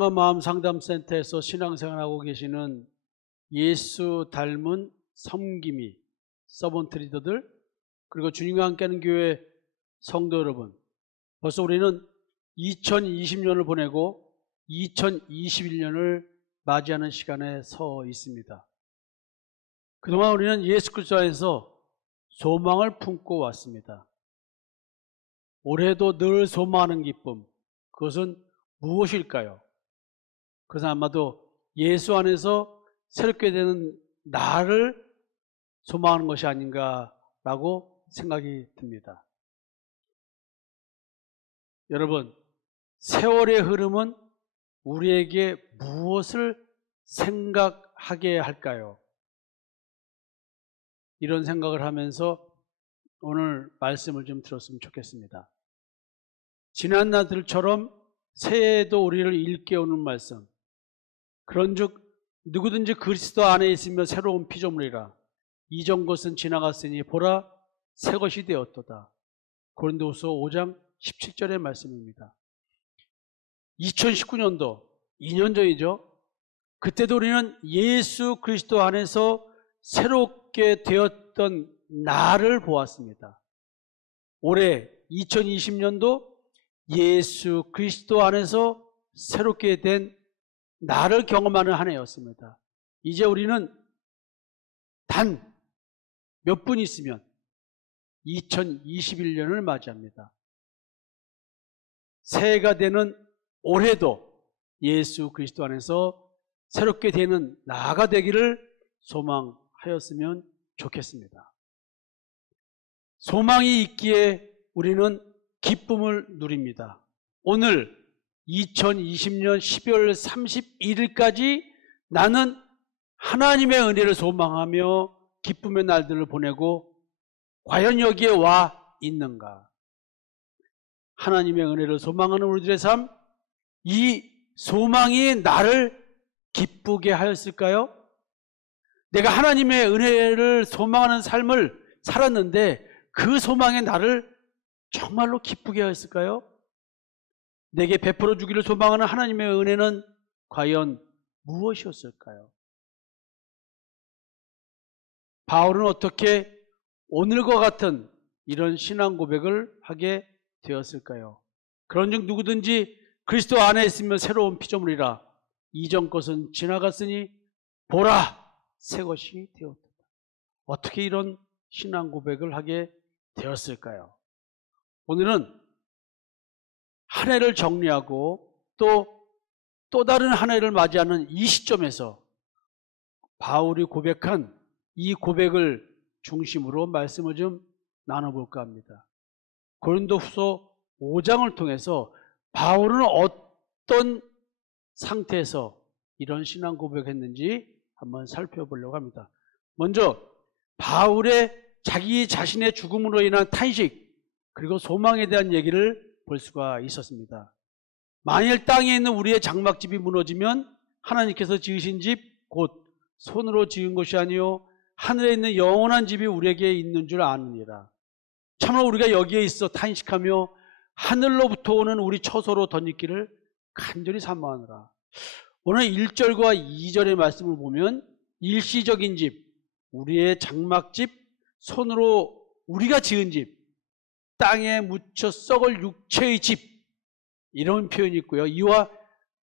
사랑과 마음 상담센터에서 신앙생활하고 계시는 예수 닮은 섬김이 서번트 리더들, 그리고 주님과 함께하는 교회 성도 여러분, 벌써 우리는 2020년을 보내고 2021년을 맞이하는 시간에 서 있습니다. 그동안 우리는 예수 그리스도 안에서 소망을 품고 왔습니다. 올해도 늘 소망하는 기쁨, 그것은 무엇일까요? 그것은 아마도 예수 안에서 새롭게 되는 나를 소망하는 것이 아닌가라고 생각이 듭니다. 여러분, 세월의 흐름은 우리에게 무엇을 생각하게 할까요? 이런 생각을 하면서 오늘 말씀을 좀 들었으면 좋겠습니다. 지난 날들처럼 새해에도 우리를 일깨우는 말씀. 그런즉 누구든지 그리스도 안에 있으며 새로운 피조물이라. 이전 것은 지나갔으니 보라 새 것이 되었도다. 고린도후서 5장 17절의 말씀입니다. 2019년도 2년 전이죠. 그때도 우리는 예수 그리스도 안에서 새롭게 되었던 나를 보았습니다. 올해 2020년도 예수 그리스도 안에서 새롭게 된 나를 경험하는 한 해였습니다. 이제 우리는 단 몇 분 있으면 2021년을 맞이합니다. 새해가 되는 올해도 예수 그리스도 안에서 새롭게 되는 나가 되기를 소망하였으면 좋겠습니다. 소망이 있기에 우리는 기쁨을 누립니다. 오늘 2020년 12월 31일까지 나는 하나님의 은혜를 소망하며 기쁨의 날들을 보내고 과연 여기에 와 있는가? 하나님의 은혜를 소망하는 우리들의 삶, 이 소망이 나를 기쁘게 하였을까요? 내가 하나님의 은혜를 소망하는 삶을 살았는데 그 소망이 나를 정말로 기쁘게 하였을까요? 내게 베풀어 주기를 소망하는 하나님의 은혜는 과연 무엇이었을까요? 바울은 어떻게 오늘과 같은 이런 신앙 고백을 하게 되었을까요? 그런즉 누구든지 그리스도 안에 있으면 새로운 피조물이라. 이전 것은 지나갔으니 보라 새 것이 되었다. 어떻게 이런 신앙 고백을 하게 되었을까요? 오늘은 한 해를 정리하고 또 다른 한 해를 맞이하는 이 시점에서 바울이 고백한 이 고백을 중심으로 말씀을 좀 나눠볼까 합니다. 고린도후서 5장을 통해서 바울은 어떤 상태에서 이런 신앙 고백했는지 한번 살펴보려고 합니다. 먼저 바울의 자기 자신의 죽음으로 인한 탄식 그리고 소망에 대한 얘기를 볼 수가 있었습니다. 만일 땅에 있는 우리의 장막집이 무너지면 하나님께서 지으신 집 곧 손으로 지은 것이 아니요 하늘에 있는 영원한 집이 우리에게 있는 줄 아느니라. 참으로 우리가 여기에 있어 탄식하며 하늘로부터 오는 우리 처소로 덧입기를 간절히 사모하느라. 오늘 1절과 2절의 말씀을 보면 일시적인 집, 우리의 장막집, 손으로 우리가 지은 집, 땅에 묻혀 썩을 육체의 집, 이런 표현이 있고요. 이와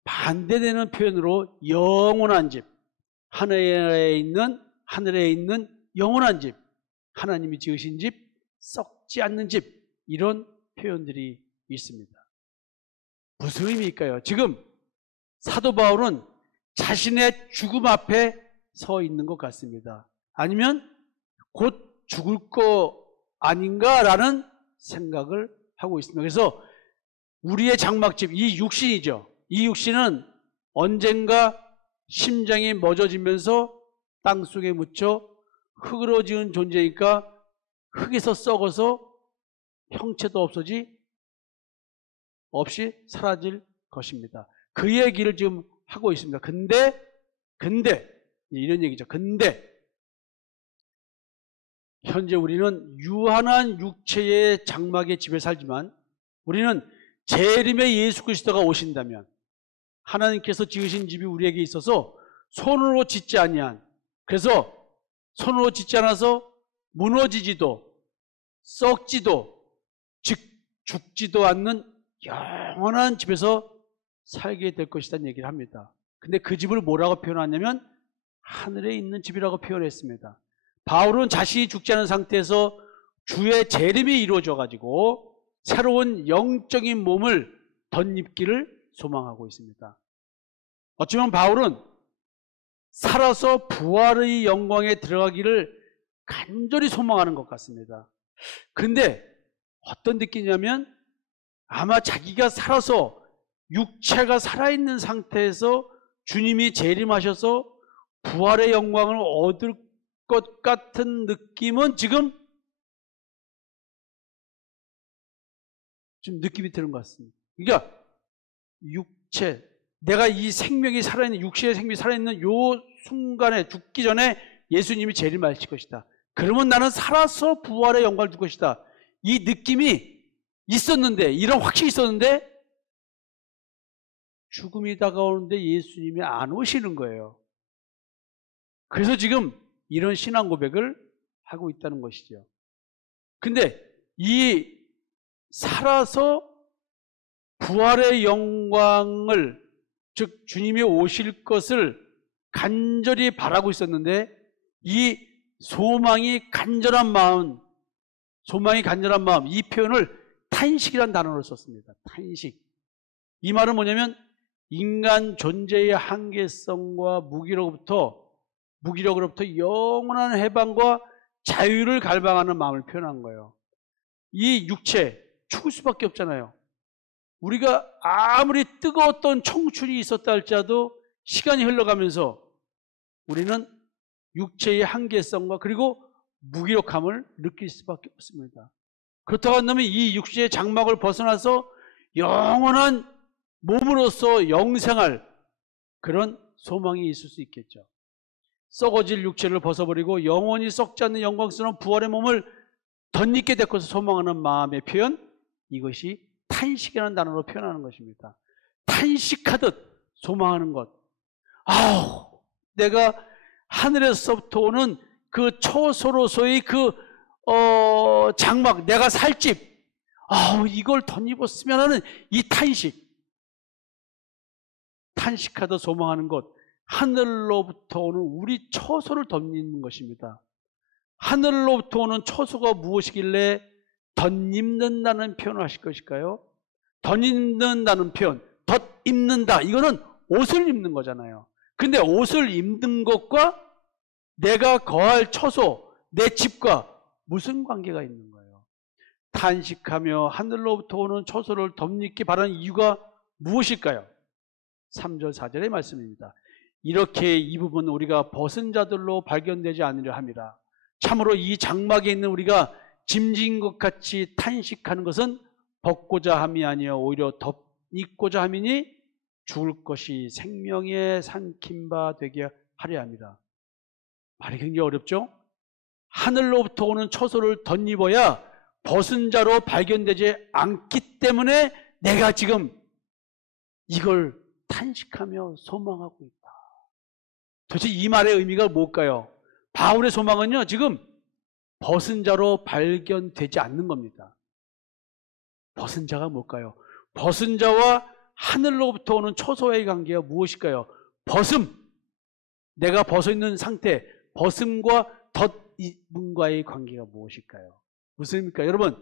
반대되는 표현으로 영원한 집, 하늘에 있는 영원한 집, 하나님이 지으신 집, 썩지 않는 집, 이런 표현들이 있습니다. 무슨 의미일까요? 지금 사도 바울은 자신의 죽음 앞에 서 있는 것 같습니다. 아니면 곧 죽을 거 아닌가라는 생각을 하고 있습니다. 그래서 우리의 장막집, 이 육신이죠. 이 육신은 언젠가 심장이 멎어지면서 땅속에 묻혀 흙으로 지은 존재니까 흙에서 썩어서 형체도 없이 사라질 것입니다. 그 얘기를 지금 하고 있습니다. 근데 이런 얘기죠. 근데 현재 우리는 유한한 육체의 장막의 집에 살지만 우리는 재림의 예수 그리스도가 오신다면 하나님께서 지으신 집이 우리에게 있어서 손으로 짓지 아니한, 그래서 손으로 짓지 않아서 무너지지도 썩지도 즉 죽지도 않는 영원한 집에서 살게 될 것이라는 얘기를 합니다. 근데 그 집을 뭐라고 표현하냐면 하늘에 있는 집이라고 표현했습니다. 바울은 자신이 죽지 않은 상태에서 주의 재림이 이루어져 가지고 새로운 영적인 몸을 덧입기를 소망하고 있습니다. 어쩌면 바울은 살아서 부활의 영광에 들어가기를 간절히 소망하는 것 같습니다. 그런데 어떤 느낌이냐면 아마 자기가 살아서 육체가 살아있는 상태에서 주님이 재림하셔서 부활의 영광을 얻을 것 같은 느낌은 지금 좀 느낌이 드는 것 같습니다. 그러니까 육체, 내가 이 생명이 살아있는, 육체의 생명이 살아있는 요 순간에 죽기 전에 예수님이 재림하실 것이다. 그러면 나는 살아서 부활의 영광을 줄 것이다. 이 느낌이 있었는데, 이런 확신이 있었는데 죽음이 다가오는데 예수님이 안 오시는 거예요. 그래서 지금 이런 신앙 고백을 하고 있다는 것이죠. 근데 이 살아서 부활의 영광을, 즉 주님이 오실 것을 간절히 바라고 있었는데 이 소망이 간절한 마음, 이 표현을 탄식이라는 단어로 썼습니다. 탄식. 이 말은 뭐냐면 인간 존재의 한계성과 무기력으로부터 영원한 해방과 자유를 갈망하는 마음을 표현한 거예요. 이 육체 죽을 수밖에 없잖아요. 우리가 아무리 뜨거웠던 청춘이 있었다 할지라도 시간이 흘러가면서 우리는 육체의 한계성과 그리고 무기력함을 느낄 수밖에 없습니다. 그렇다고 한다면 이 육체의 장막을 벗어나서 영원한 몸으로서 영생할 그런 소망이 있을 수 있겠죠. 썩어질 육체를 벗어버리고 영원히 썩지 않는 영광스러운 부활의 몸을 덧입게 될 것을 소망하는 마음의 표현, 이것이 탄식이라는 단어로 표현하는 것입니다. 탄식하듯 소망하는 것. 아우, 내가 하늘에서부터 오는 그 초소로서의 그 장막, 내가 살 집, 아우, 이걸 덧입었으면 하는 이 탄식. 탄식하듯 소망하는 것, 하늘로부터 오는 우리 처소를 덧입는 것입니다. 하늘로부터 오는 처소가 무엇이길래 덧입는다는 표현을 하실 것일까요? 덧입는다는 표현, 덧입는다, 이거는 옷을 입는 거잖아요. 근데 옷을 입는 것과 내가 거할 처소, 내 집과 무슨 관계가 있는 거예요? 탄식하며 하늘로부터 오는 처소를 덧입기 바라는 이유가 무엇일까요? 3절 4절의 말씀입니다. 이렇게 이 부분 우리가 벗은 자들로 발견되지 않으려 함이라. 참으로 이 장막에 있는 우리가 짐진 것 같이 탄식하는 것은 벗고자 함이 아니요 오히려 덧입고자 함이니 죽을 것이 생명에 삼킨 바 되게 하려 함이라. 말이 굉장히 어렵죠? 하늘로부터 오는 처소를 덧입어야 벗은 자로 발견되지 않기 때문에 내가 지금 이걸 탄식하며 소망하고 있다. 도대체 이 말의 의미가 뭘까요? 바울의 소망은요, 지금 벗은 자로 발견되지 않는 겁니다. 벗은 자가 뭘까요? 벗은 자와 하늘로부터 오는 처소의 관계가 무엇일까요? 벗음, 내가 벗어 있는 상태, 벗음과 덧입음과의 관계가 무엇일까요? 무슨 의미입니까? 여러분,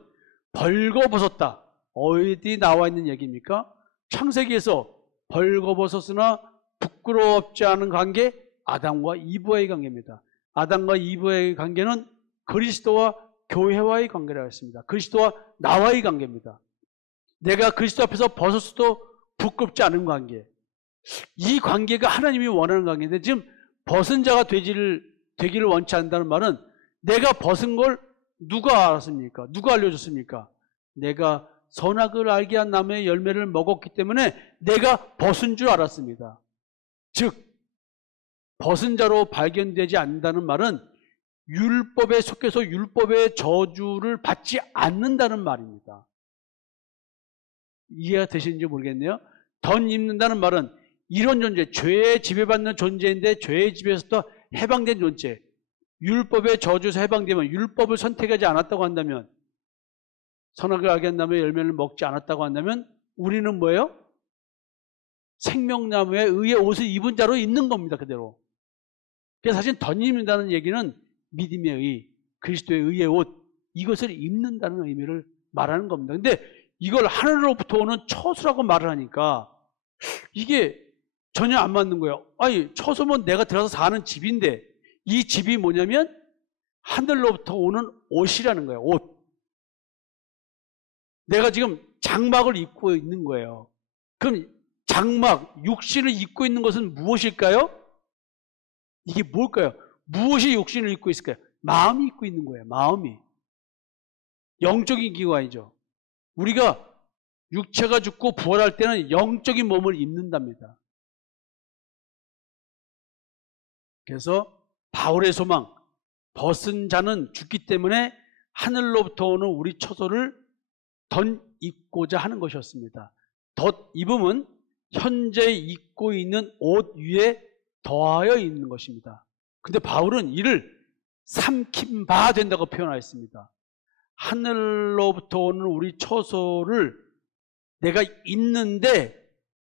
벌거벗었다. 어디 나와 있는 얘기입니까? 창세기에서 벌거벗었으나 부끄러웠지 않은 관계, 아담과 이브와의 관계입니다. 아담과 이브와의 관계는 그리스도와 교회와의 관계라고 했습니다. 그리스도와 나와의 관계입니다. 내가 그리스도 앞에서 벗었어도 부끄럽지 않은 관계. 이 관계가 하나님이 원하는 관계인데 지금 벗은 자가 되기를 원치 않는다는 말은 내가 벗은 걸 누가 알았습니까? 누가 알려줬습니까? 내가 선악을 알게 한 나무의 열매를 먹었기 때문에 내가 벗은 줄 알았습니다. 즉 벗은 자로 발견되지 않는다는 말은 율법에 속해서 율법의 저주를 받지 않는다는 말입니다. 이해가 되시는지 모르겠네요. 덧입는다는 말은 이런 존재, 죄에 지배받는 존재인데 죄의 지배에서부터 해방된 존재, 율법의 저주에서 해방되면, 율법을 선택하지 않았다고 한다면, 선악을 알게 한다면 열매를 먹지 않았다고 한다면 우리는 뭐예요? 생명나무의 의의 옷을 입은 자로 있는 겁니다. 그대로. 그래서 사실 덧입는다는 얘기는 믿음의 의, 그리스도의 의의 옷, 이것을 입는다는 의미를 말하는 겁니다. 근데 이걸 하늘로부터 오는 처소라고 말을 하니까 이게 전혀 안 맞는 거예요. 아니, 처소면 내가 들어가서 사는 집인데 이 집이 뭐냐면 하늘로부터 오는 옷이라는 거예요. 옷. 내가 지금 장막을 입고 있는 거예요. 그럼 장막, 육신을 입고 있는 것은 무엇일까요? 이게 뭘까요? 무엇이 육신을 입고 있을까요? 마음이 입고 있는 거예요. 마음이. 영적인 기관이죠. 우리가 육체가 죽고 부활할 때는 영적인 몸을 입는답니다. 그래서 바울의 소망, 벗은 자는 죽기 때문에 하늘로부터 오는 우리 처소를 덧입고자 하는 것이었습니다. 덧입음은 현재 입고 있는 옷 위에 더하여 입는 것입니다. 근데 바울은 이를 삼킨 바 된다고 표현하였습니다. 하늘로부터 오는 우리 처소를 내가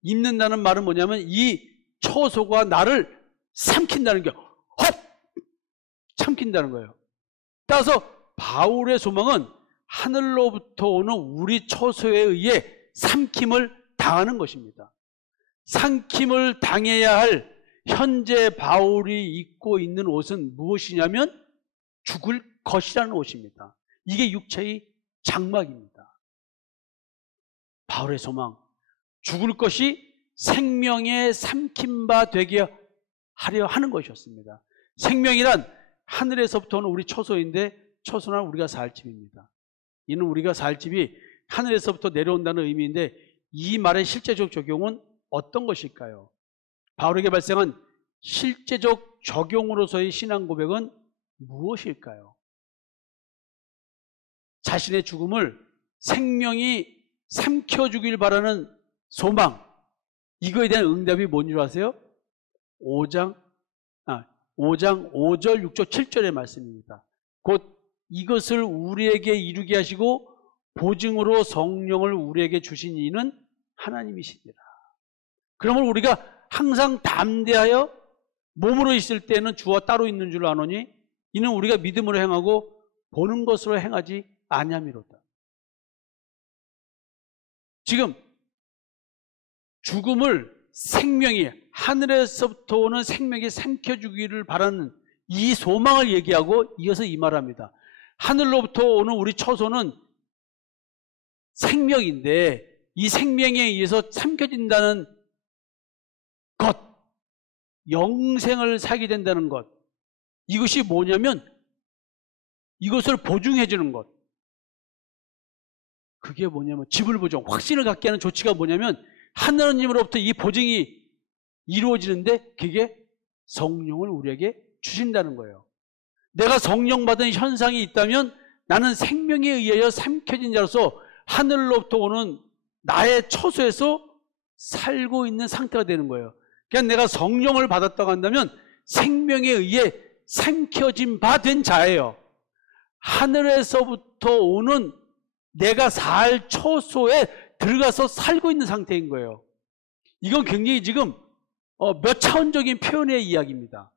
입는다는 말은 뭐냐면 이 처소가 나를 삼킨다는 게, 삼킨다는 거예요. 따라서 바울의 소망은 하늘로부터 오는 우리 처소에 의해 삼킴을 당하는 것입니다. 삼킴을 당해야 할 현재 바울이 입고 있는 옷은 무엇이냐면 죽을 것이라는 옷입니다. 이게 육체의 장막입니다. 바울의 소망, 죽을 것이 생명의 삼킴바 되게 하려 하는 것이었습니다. 생명이란 하늘에서부터 오는 우리 처소인데 처소는 우리가 살 집입니다. 이는 우리가 살 집이 하늘에서부터 내려온다는 의미인데 이 말의 실제적 적용은 어떤 것일까요? 바울에게 발생한 실제적 적용으로서의 신앙 고백은 무엇일까요? 자신의 죽음을 생명이 삼켜주길 바라는 소망, 이거에 대한 응답이 뭔 줄 아세요? 5장 5절, 6절, 7절의 말씀입니다. 곧 이것을 우리에게 이루게 하시고 보증으로 성령을 우리에게 주신 이는 하나님이시니라. 그러면 우리가 항상 담대하여 몸으로 있을 때는 주와 따로 있는 줄 아노니 이는 우리가 믿음으로 행하고 보는 것으로 행하지 아니함이로다. 지금 죽음을 생명이 하늘에서부터 오는 생명이 삼켜주기를 바라는 이 소망을 얘기하고 이어서 이 말합니다. 하늘로부터 오는 우리 처소는 생명인데 이 생명에 의해서 삼켜진다는 것, 영생을 살게 된다는 것, 이것이 뭐냐면 이것을 보증해 주는 것. 그게 뭐냐면 집을 보증, 확신을 갖게 하는 조치가 뭐냐면 하나님으로부터 이 보증이 이루어지는데 그게 성령을 우리에게 주신다는 거예요. 내가 성령 받은 현상이 있다면 나는 생명에 의하여 삼켜진 자로서 하늘로부터 오는 나의 처소에서 살고 있는 상태가 되는 거예요. 그러니까 내가 성령을 받았다고 한다면 생명에 의해 삼켜진 바 된 자예요. 하늘에서부터 오는 내가 살 처소에 들어가서 살고 있는 상태인 거예요. 이건 굉장히 지금 몇 차원적인 표현의 이야기입니다.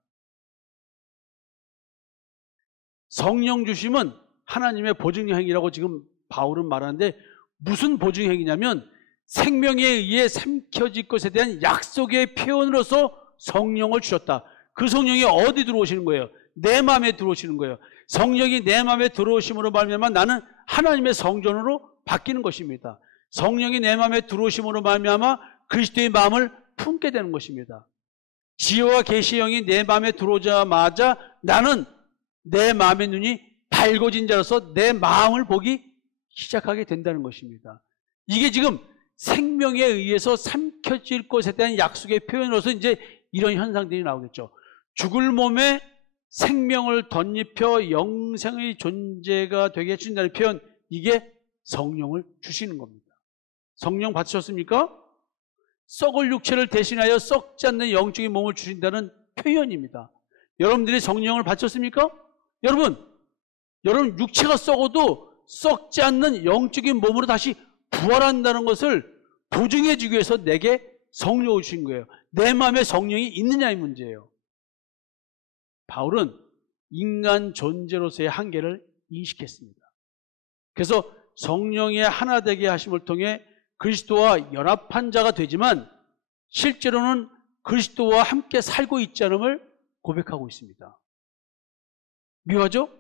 성령 주심은 하나님의 보증행위라고 지금 바울은 말하는데 무슨 보증행위냐면 생명에 의해 삼켜질 것에 대한 약속의 표현으로서 성령을 주셨다. 그 성령이 어디 들어오시는 거예요? 내 마음에 들어오시는 거예요. 성령이 내 마음에 들어오심으로 말미암아 나는 하나님의 성전으로 바뀌는 것입니다. 성령이 내 마음에 들어오심으로 말미암아 그리스도의 마음을 품게 되는 것입니다. 지혜와 계시의 영이 내 마음에 들어오자마자 나는 내 마음의 눈이 밝아진 자로서 내 마음을 보기 시작하게 된다는 것입니다. 이게 지금 생명에 의해서 삼켜질 것에 대한 약속의 표현으로서 이제 이런 현상들이 나오겠죠. 죽을 몸에 생명을 덧입혀 영생의 존재가 되게 해준다는 표현, 이게 성령을 주시는 겁니다. 성령 받으셨습니까? 썩을 육체를 대신하여 썩지 않는 영적인 몸을 주신다는 표현입니다. 여러분들이 성령을 받쳤습니까? 여러분 육체가 썩어도 썩지 않는 영적인 몸으로 다시 부활한다는 것을 보증해 주기 위해서 내게 성령을 주신 거예요. 내 마음에 성령이 있느냐의 문제예요. 바울은 인간 존재로서의 한계를 인식했습니다. 그래서 성령의 하나 되게 하심을 통해 그리스도와 연합한 자가 되지만 실제로는 그리스도와 함께 살고 있지 않음을 고백하고 있습니다. 묘하죠?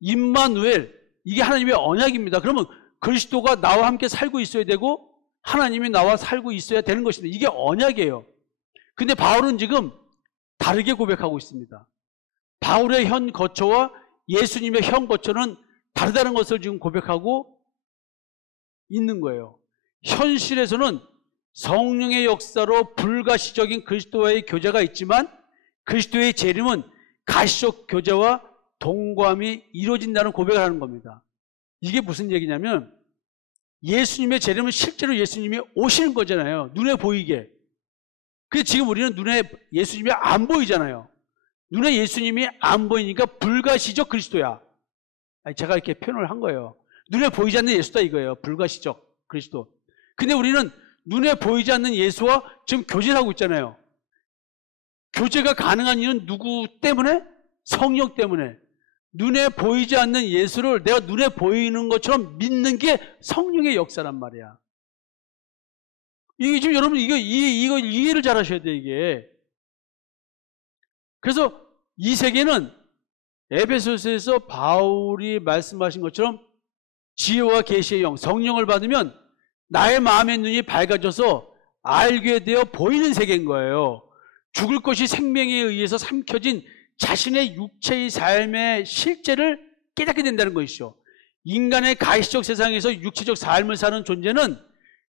임마누엘, 이게 하나님의 언약입니다. 그러면 그리스도가 나와 함께 살고 있어야 되고 하나님이 나와 살고 있어야 되는 것입니다. 이게 언약이에요. 근데 바울은 지금 다르게 고백하고 있습니다. 바울의 현 거처와 예수님의 현 거처는 다르다는 것을 지금 고백하고 있는 거예요. 현실에서는 성령의 역사로 불가시적인 그리스도와의 교제가 있지만 그리스도의 재림은 가시적 교제와 동거함이 이루어진다는 고백을 하는 겁니다. 이게 무슨 얘기냐면 예수님의 재림은 실제로 예수님이 오시는 거잖아요. 눈에 보이게. 근데 지금 우리는 눈에 예수님이 안 보이잖아요. 눈에 예수님이 안 보이니까 불가시적 그리스도야. 제가 이렇게 표현을 한 거예요. 눈에 보이지 않는 예수다 이거예요. 불가시적 그리스도. 근데 우리는 눈에 보이지 않는 예수와 지금 교제를 하고 있잖아요. 교제가 가능한 이유는 누구 때문에? 성령 때문에. 눈에 보이지 않는 예수를 내가 눈에 보이는 것처럼 믿는 게 성령의 역사란 말이야. 이게 지금 여러분 이거 이해를 잘 하셔야 돼 이게. 그래서 이 세계는 에베소서에서 바울이 말씀하신 것처럼 지혜와 계시의 영, 성령을 받으면 나의 마음의 눈이 밝아져서 알게 되어 보이는 세계인 거예요. 죽을 것이 생명에 의해서 삼켜진 자신의 육체의 삶의 실제를 깨닫게 된다는 것이죠. 인간의 가시적 세상에서 육체적 삶을 사는 존재는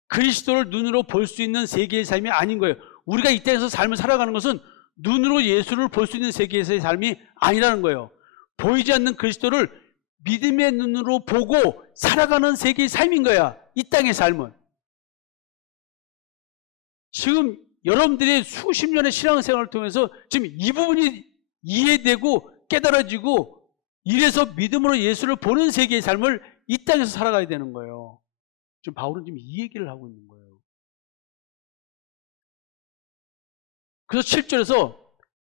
그리스도를 눈으로 볼 수 있는 세계의 삶이 아닌 거예요. 우리가 이 땅에서 삶을 살아가는 것은 눈으로 예수를 볼 수 있는 세계에서의 삶이 아니라는 거예요. 보이지 않는 그리스도를 믿음의 눈으로 보고 살아가는 세계의 삶인 거야. 이 땅의 삶은. 지금 여러분들이 수십 년의 신앙생활을 통해서 지금 이 부분이 이해되고 깨달아지고 이래서 믿음으로 예수를 보는 세계의 삶을 이 땅에서 살아가야 되는 거예요. 지금 바울은 지금 이 얘기를 하고 있는 거예요. 그래서 7절에서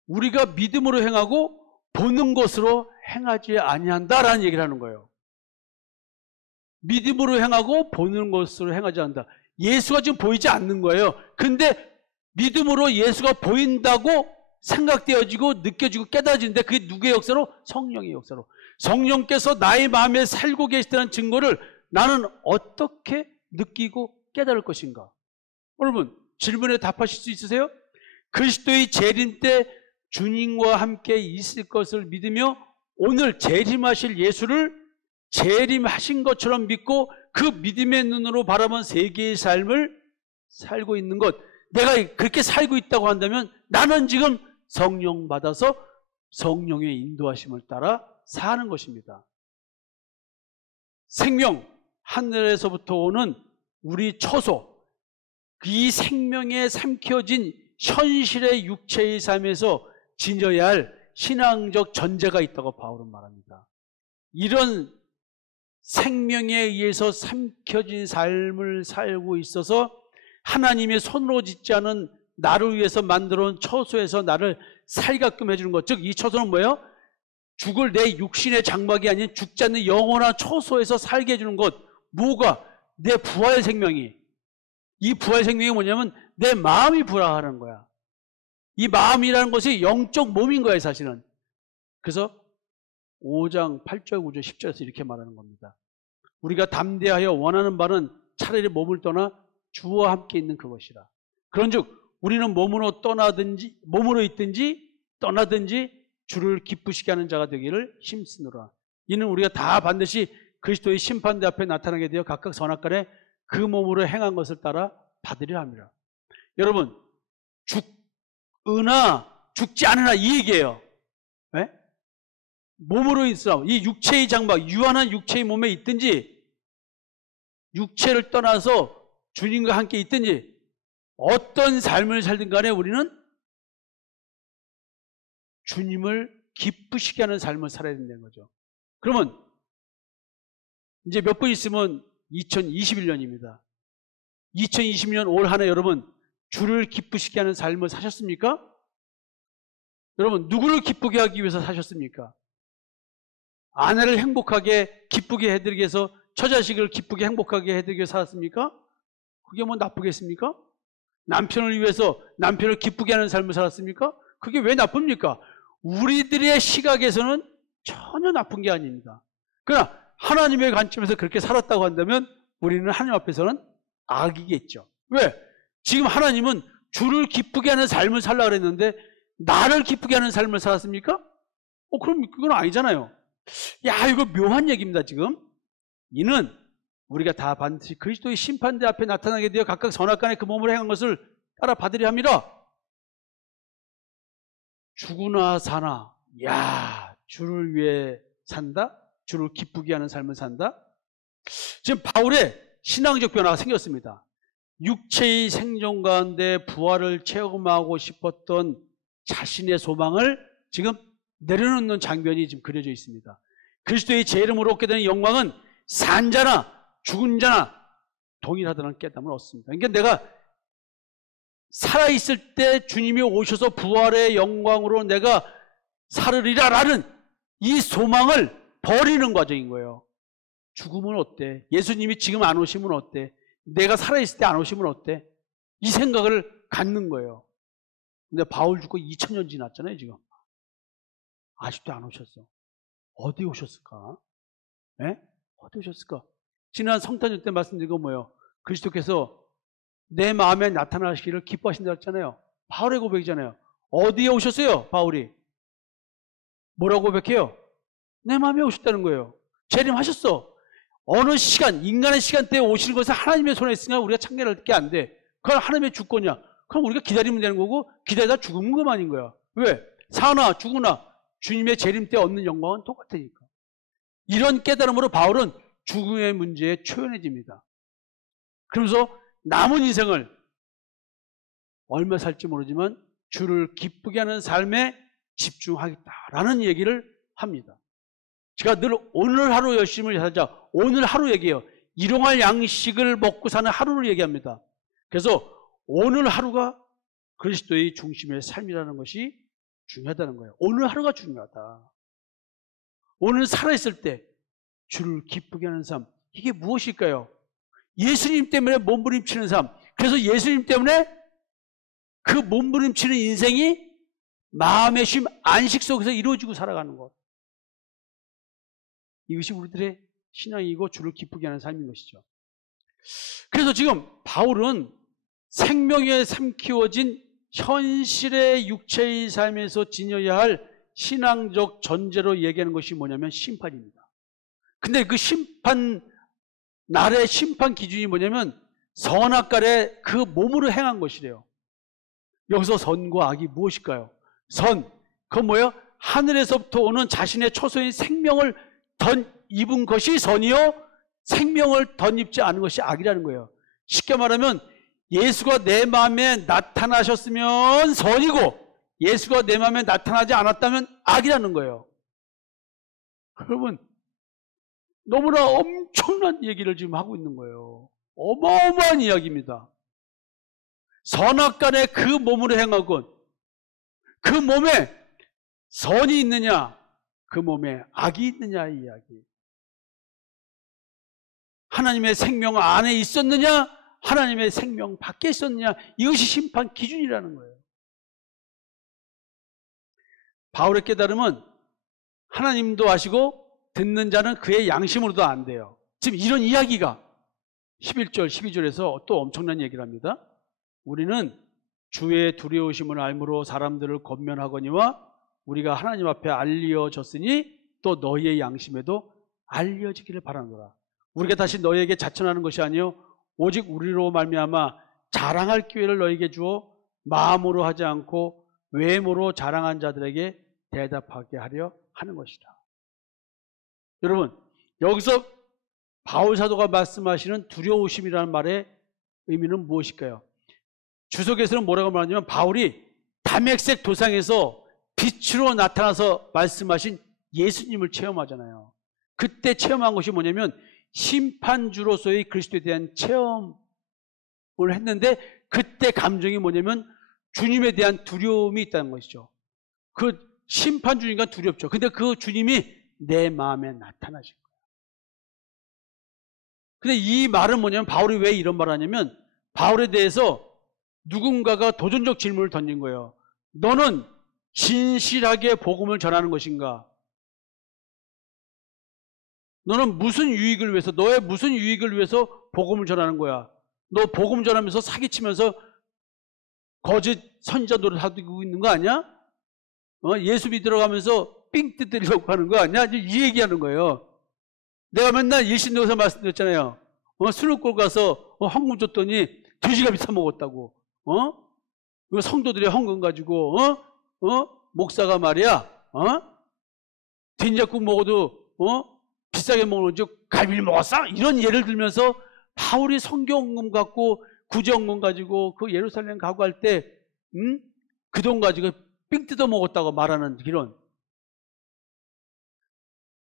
우리가 믿음으로 행하고 보는 것으로 행하지 아니한다라는 얘기를 하는 거예요. 믿음으로 행하고 보는 것으로 행하지 않는다. 예수가 지금 보이지 않는 거예요. 근데 믿음으로 예수가 보인다고 생각되어지고 느껴지고 깨달아지는데 그게 누구의 역사로? 성령의 역사로. 성령께서 나의 마음에 살고 계시다는 증거를 나는 어떻게 느끼고 깨달을 것인가? 여러분 질문에 답하실 수 있으세요? 그리스도의 재림 때 주님과 함께 있을 것을 믿으며 오늘 재림하실 예수를 재림하신 것처럼 믿고 그 믿음의 눈으로 바라본 세계의 삶을 살고 있는 것, 내가 그렇게 살고 있다고 한다면 나는 지금 성령 받아서 성령의 인도하심을 따라 사는 것입니다. 생명, 하늘에서부터 오는 우리 처소, 이 생명에 삼켜진 현실의 육체의 삶에서 지녀야 할 신앙적 전제가 있다고 바울은 말합니다. 이런 생명에 의해서 삼켜진 삶을 살고 있어서 하나님의 손으로 짓지 않은 나를 위해서 만들어 온 처소에서 나를 살게끔 해주는 것. 즉 이 처소는 뭐예요? 죽을 내 육신의 장막이 아닌 죽지 않는 영원한 처소에서 살게 해주는 것. 뭐가? 내 부활 생명이. 이 부활 생명이 뭐냐면 내 마음이 부활하는 거야. 이 마음이라는 것이 영적 몸인 거예요 사실은. 그래서 5장 8절 9절 10절에서 이렇게 말하는 겁니다. 우리가 담대하여 원하는 바는 차라리 몸을 떠나 주와 함께 있는 그것이라. 그런즉 우리는 몸으로 있든지 떠나든지 주를 기쁘시게 하는 자가 되기를 힘쓰노라. 이는 우리가 다 반드시 그리스도의 심판대 앞에 나타나게 되어 각각 선악간에 그 몸으로 행한 것을 따라 받으려 함이라. 여러분 죽으나 죽지 않으나 이 얘기예요. 네? 몸으로 있어 이 육체의 장막 유한한 육체의 몸에 있든지 육체를 떠나서 주님과 함께 있든지 어떤 삶을 살든 간에 우리는 주님을 기쁘시게 하는 삶을 살아야 된다는 거죠. 그러면 이제 몇 분 있으면 2021년입니다. 2020년 올 한 해 여러분 주를 기쁘시게 하는 삶을 사셨습니까? 여러분 누구를 기쁘게 하기 위해서 사셨습니까? 아내를 행복하게 기쁘게 해드리기 위해서 처자식을 기쁘게 행복하게 해드리기 위해서 살았습니까? 그게 뭐 나쁘겠습니까? 남편을 위해서 남편을 기쁘게 하는 삶을 살았습니까? 그게 왜 나쁩니까? 우리들의 시각에서는 전혀 나쁜 게 아닙니다. 그러나 하나님의 관점에서 그렇게 살았다고 한다면 우리는 하나님 앞에서는 악이겠죠. 왜? 지금 하나님은 주를 기쁘게 하는 삶을 살라고 그랬는데 나를 기쁘게 하는 삶을 살았습니까? 그럼 그건 아니잖아요. 야, 이거 묘한 얘기입니다, 지금. 이는 우리가 다 반드시 그리스도의 심판대 앞에 나타나게 되어 각각 선악간에 그 몸으로 행한 것을 따라 받으려 합니다. 죽으나 사나, 야, 주를 위해 산다? 주를 기쁘게 하는 삶을 산다? 지금 바울의 신앙적 변화가 생겼습니다. 육체의 생존 가운데 부활을 체험하고 싶었던 자신의 소망을 지금 내려놓는 장면이 지금 그려져 있습니다. 그리스도의 제 이름으로 얻게 되는 영광은 산 자나 죽은 자나 동일하다는 깨달음을 얻습니다. 그러니까 내가 살아있을 때 주님이 오셔서 부활의 영광으로 내가 살으리라라는 이 소망을 버리는 과정인 거예요. 죽으면 어때? 예수님이 지금 안 오시면 어때? 내가 살아있을 때 안 오시면 어때? 이 생각을 갖는 거예요. 근데 바울 죽고 2000년 지났잖아요, 지금. 아직도 안 오셨어. 어디 오셨을까? 예? 어디 오셨을까? 지난 성탄절 때 말씀드린 건 뭐예요? 그리스도께서 내 마음에 나타나시기를 기뻐하신다고 했잖아요. 바울의 고백이잖아요. 어디에 오셨어요, 바울이? 뭐라고 고백해요? 내 마음에 오셨다는 거예요. 재림하셨어. 어느 시간, 인간의 시간대에 오시는 것은 하나님의 손에 있으니까 우리가 참견할 게 안 돼. 그건 하나님의 주권이야. 그럼 우리가 기다리면 되는 거고 기다리다 죽으면 그만인 거야. 왜? 사나 죽으나 주님의 재림 때 얻는 영광은 똑같으니까. 이런 깨달음으로 바울은 죽음의 문제에 초연해집니다. 그러면서 남은 인생을 얼마 살지 모르지만 주를 기쁘게 하는 삶에 집중하겠다라는 얘기를 합니다. 제가 늘 오늘 하루 열심히 살자. 오늘 하루 얘기해요. 일용할 양식을 먹고 사는 하루를 얘기합니다. 그래서 오늘 하루가 그리스도의 중심의 삶이라는 것이 중요하다는 거예요. 오늘 하루가 중요하다. 오늘 살아있을 때 주를 기쁘게 하는 삶. 이게 무엇일까요? 예수님 때문에 몸부림치는 삶. 그래서 예수님 때문에 그 몸부림치는 인생이 마음의 쉼, 안식 속에서 이루어지고 살아가는 것. 이것이 우리들의 신앙이고 주를 기쁘게 하는 삶인 것이죠. 그래서 지금 바울은 생명에 삼키워진 현실의 육체의 삶에서 지녀야 할 신앙적 전제로 얘기하는 것이 뭐냐면 심판입니다. 근데 그 심판, 날의 심판 기준이 뭐냐면 선악간에 그 몸으로 행한 것이래요. 여기서 선과 악이 무엇일까요? 선, 그건 뭐예요? 하늘에서부터 오는 자신의 초소인 생명을 덧입은 것이 선이요, 생명을 덧입지 않은 것이 악이라는 거예요. 쉽게 말하면 예수가 내 마음에 나타나셨으면 선이고 예수가 내 마음에 나타나지 않았다면 악이라는 거예요. 그러면 너무나 엄청난 얘기를 지금 하고 있는 거예요. 어마어마한 이야기입니다. 선악간에 그 몸으로 행하건 그 몸에 선이 있느냐, 그 몸에 악이 있느냐 이 이야기. 하나님의 생명 안에 있었느냐, 하나님의 생명 밖에 있었느냐, 이것이 심판 기준이라는 거예요. 바울의 깨달음은 하나님도 아시고 듣는 자는 그의 양심으로도 안 돼요. 지금 이런 이야기가 11절, 12절에서 또 엄청난 얘기를 합니다. 우리는 주의 두려우심을 알므로 사람들을 권면하거니와 우리가 하나님 앞에 알려졌으니 또 너희의 양심에도 알려지기를 바라노라. 우리가 다시 너희에게 자천하는 것이 아니요 오직 우리로 말미암아 자랑할 기회를 너희에게 주어 마음으로 하지 않고 외모로 자랑한 자들에게 대답하게 하려 하는 것이다. 여러분, 여기서 바울 사도가 말씀하시는 두려우심이라는 말의 의미는 무엇일까요? 주석에서는 뭐라고 말하냐면 바울이 담액색 도상에서 빛으로 나타나서 말씀하신 예수님을 체험하잖아요. 그때 체험한 것이 뭐냐면 심판주로서의 그리스도에 대한 체험을 했는데 그때 감정이 뭐냐면 주님에 대한 두려움이 있다는 것이죠. 그 심판주니까 두렵죠. 근데 그 주님이 내 마음에 나타나신 거예요. 근데 이 말은 뭐냐면 바울이 왜 이런 말을 하냐면 바울에 대해서 누군가가 도전적 질문을 던진 거예요. 너는 진실하게 복음을 전하는 것인가? 너는 무슨 유익을 위해서, 너의 무슨 유익을 위해서 복음을 전하는 거야? 너 복음 전하면서 사기치면서 거짓 선지자 노릇하고 있는 거 아니야? 예수 믿으러 가면서 삥 뜯으려고 하는 거 아니야? 이 얘기하는 거예요. 내가 맨날 일신도에서 말씀드렸잖아요. 수능골 가서 헌금 줬더니 2지갑이 사먹었다고. 성도들이 헌금 가지고 목사가 말이야 된장국 먹어도 비싸게 먹는 줄 갈비를 먹었어? 이런 예를 들면서 바울이 성경헌금 갖고 구제헌금 가지고 그 예루살렘 가고 할 때 그 돈 가지고 삥 뜯어 먹었다고 말하는 이런.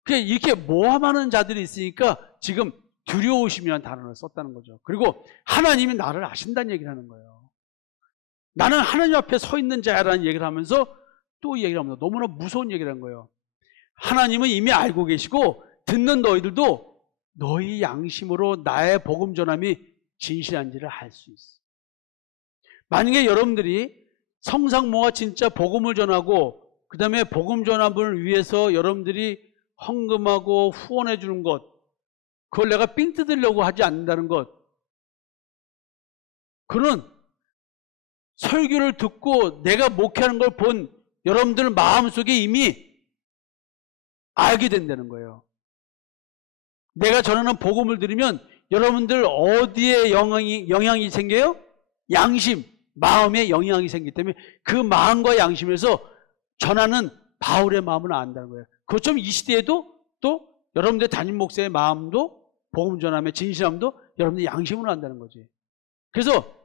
이렇게 모함하는 자들이 있으니까 지금 두려우심이라는 단어를 썼다는 거죠. 그리고 하나님이 나를 아신다는 얘기를 하는 거예요. 나는 하나님 앞에 서 있는 자야라는 얘기를 하면서 또 얘기를 합니다. 너무나 무서운 얘기를 한 거예요. 하나님은 이미 알고 계시고 듣는 너희들도 너희 양심으로 나의 복음 전함이 진실한지를 알 수 있어. 만약에 여러분들이 성상모가 진짜 복음을 전하고 그 다음에 복음 전함을 위해서 여러분들이 헌금하고 후원해 주는 것, 그걸 내가 삥 뜯으려고 하지 않는다는 것, 그는 설교를 듣고 내가 목회하는 걸 본 여러분들 마음속에 이미 알게 된다는 거예요. 내가 전하는 복음을 들으면 여러분들 어디에 영향이 생겨요? 양심, 마음에 영향이 생기기 때문에 그 마음과 양심에서 전하는 바울의 마음을 안다는 거예요. 그것처럼 이 시대에도 또 여러분들 담임 목사의 마음도 복음 전함의 진실함도 여러분들 양심으로 안다는 거지. 그래서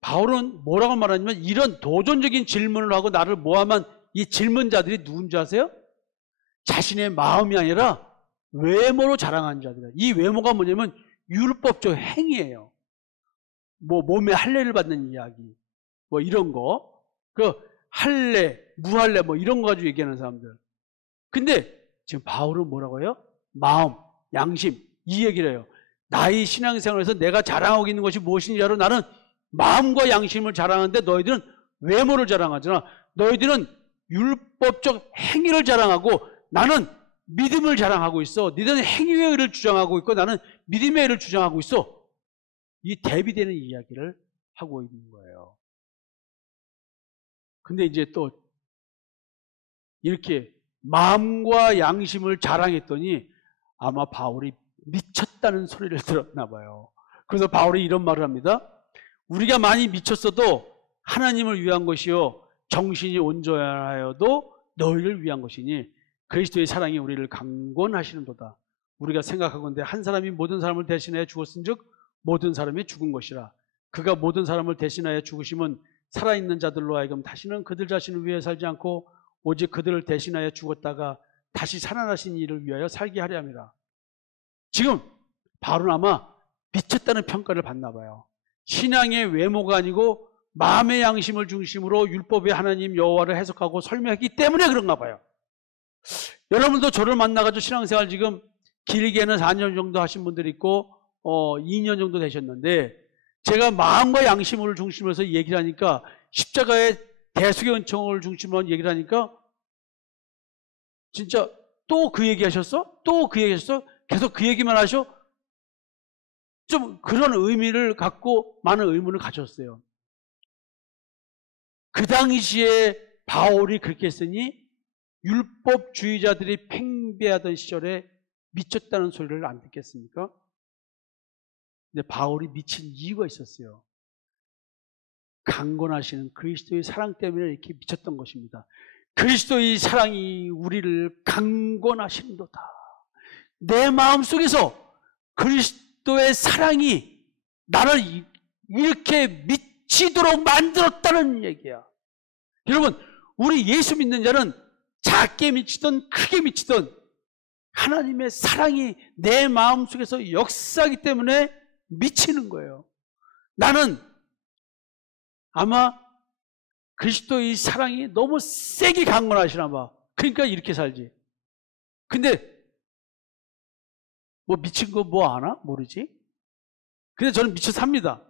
바울은 뭐라고 말하냐면 이런 도전적인 질문을 하고 나를 모함한 이 질문자들이 누군지 아세요? 자신의 마음이 아니라 외모로 자랑하는 자들이에요. 이 외모가 뭐냐면 율법적 행위예요. 몸에 할례를 받는 이야기, 이런 거, 할례, 무할례 이런 거 가지고 얘기하는 사람들. 근데 지금 바울은 뭐라고 해요? 마음, 양심, 이 얘기를 해요. 나의 신앙생활에서 내가 자랑하고 있는 것이 무엇인지 알아? 나는 마음과 양심을 자랑하는데 너희들은 외모를 자랑하잖아. 너희들은 율법적 행위를 자랑하고 나는 믿음을 자랑하고 있어. 너희들은 행위의 의를 주장하고 있고 나는 믿음의 의를 주장하고 있어. 이 대비되는 이야기를 하고 있는 거예요. 근데 이제 또 이렇게 마음과 양심을 자랑했더니 아마 바울이 미쳤다는 소리를 들었나 봐요. 그래서 바울이 이런 말을 합니다. 우리가 많이 미쳤어도 하나님을 위한 것이요 정신이 온전하여도 너희를 위한 것이니 그리스도의 사랑이 우리를 강권하시는도다. 우리가 생각하건대 한 사람이 모든 사람을 대신하여 죽었은즉 모든 사람이 죽은 것이라. 그가 모든 사람을 대신하여 죽으심은 살아있는 자들로 하여금 다시는 그들 자신을 위해 살지 않고 오직 그들을 대신하여 죽었다가 다시 살아나신 이를 위하여 살게 하려 함이라. 지금 바울은 아마 미쳤다는 평가를 받나 봐요. 신앙의 외모가 아니고 마음의 양심을 중심으로 율법의 하나님 여호와를 해석하고 설명했기 때문에 그런가 봐요. 여러분도 저를 만나가지고 신앙생활 지금 길게는 4년 정도 하신 분들이 있고 2년 정도 되셨는데 제가 마음과 양심을 중심으로 해서 얘기를 하니까 십자가의 대속의 은총을 중심으로 얘기를 하니까 진짜 또 그 얘기 하셨어? 또 그 얘기 하셨어? 계속 그 얘기만 하셔? 좀 그런 의미를 갖고 많은 의문을 가졌어요. 그 당시에 바울이 그렇게 했으니 율법주의자들이 팽배하던 시절에 미쳤다는 소리를 안 듣겠습니까? 근데 바울이 미친 이유가 있었어요. 강권하시는 그리스도의 사랑 때문에 이렇게 미쳤던 것입니다. 그리스도의 사랑이 우리를 강권하시는도다. 내 마음속에서 그리스도의 사랑이 나를 이렇게 미치도록 만들었다는 얘기야. 여러분, 우리 예수 믿는 자는 작게 미치든 크게 미치든 하나님의 사랑이 내 마음속에서 역사하기 때문에 미치는 거예요. 나는 아마 그리스도의 사랑이 너무 세게 강건하시나 봐. 그러니까 이렇게 살지. 근데 뭐 미친 거 뭐 아나? 모르지? 근데 저는 미쳐 삽니다.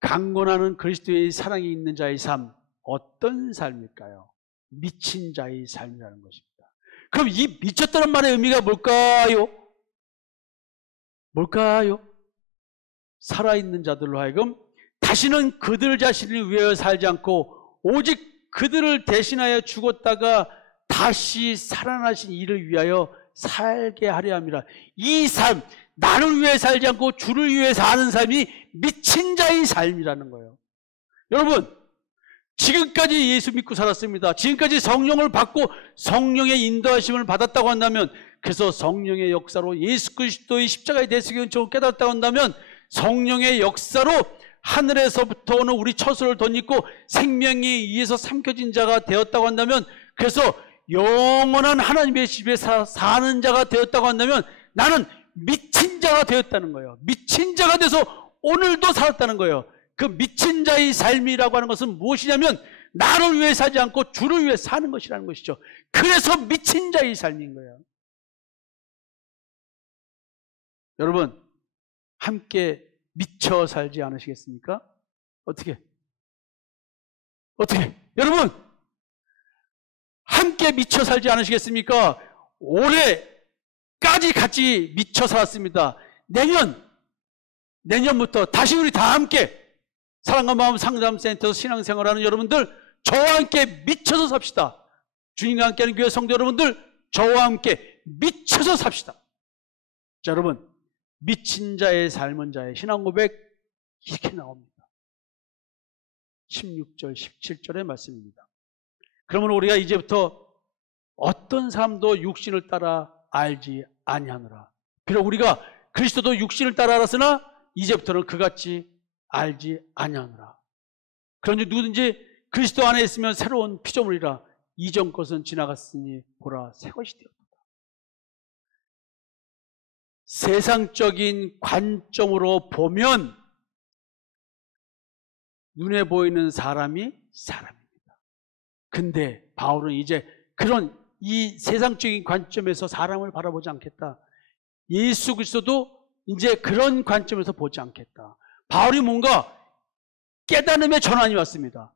강건하는 그리스도의 사랑이 있는 자의 삶, 어떤 삶일까요? 미친 자의 삶이라는 것입니다. 그럼 이 미쳤다는 말의 의미가 뭘까요? 뭘까요? 살아있는 자들로 하여금 다시는 그들 자신을 위하여 살지 않고 오직 그들을 대신하여 죽었다가 다시 살아나신 이를 위하여 살게 하려 함이라. 이 삶, 나를 위해 살지 않고 주를 위해 사는 삶이 미친 자의 삶이라는 거예요. 여러분, 지금까지 예수 믿고 살았습니다. 지금까지 성령을 받고 성령의 인도하심을 받았다고 한다면, 그래서 성령의 역사로 예수 그리스도의 십자가의 대속의 은총을 깨닫다고 한다면, 성령의 역사로 하늘에서부터 오는 우리 처소를 덧입고 생명에 의해서 삼켜진 자가 되었다고 한다면, 그래서 영원한 하나님의 집에 사는 자가 되었다고 한다면 나는 미친 자가 되었다는 거예요. 미친 자가 돼서 오늘도 살았다는 거예요. 그 미친 자의 삶이라고 하는 것은 무엇이냐면 나를 위해 살지 않고 주를 위해 사는 것이라는 것이죠. 그래서 미친 자의 삶인 거예요. 여러분, 함께 미쳐 살지 않으시겠습니까? 어떻게? 여러분, 함께 미쳐 살지 않으시겠습니까? 올해까지 같이 미쳐 살았습니다. 내년부터 다시 우리 다 함께 사랑과 마음 상담센터에서 신앙생활하는 여러분들, 저와 함께 미쳐서 삽시다. 주님과 함께하는 교회 성도 여러분들, 저와 함께 미쳐서 삽시다. 자, 여러분, 미친 자의 삶은 자의 신앙 고백 이렇게 나옵니다. 16절, 17절의 말씀입니다. 그러면 우리가 이제부터 어떤 사람도 육신을 따라 알지 아니하노라. 비록 우리가 그리스도도 육신을 따라 알았으나 이제부터는 그같이 알지 아니하노라. 그런즉 누구든지 그리스도 안에 있으면 새로운 피조물이라. 이전 것은 지나갔으니 보라 새 것이 되었다. 세상적인 관점으로 보면 눈에 보이는 사람이 사람입니다. 근데 바울은 이제 그런 이 세상적인 관점에서 사람을 바라보지 않겠다. 예수 그리스도도 이제 그런 관점에서 보지 않겠다. 바울이 뭔가 깨달음의 전환이 왔습니다.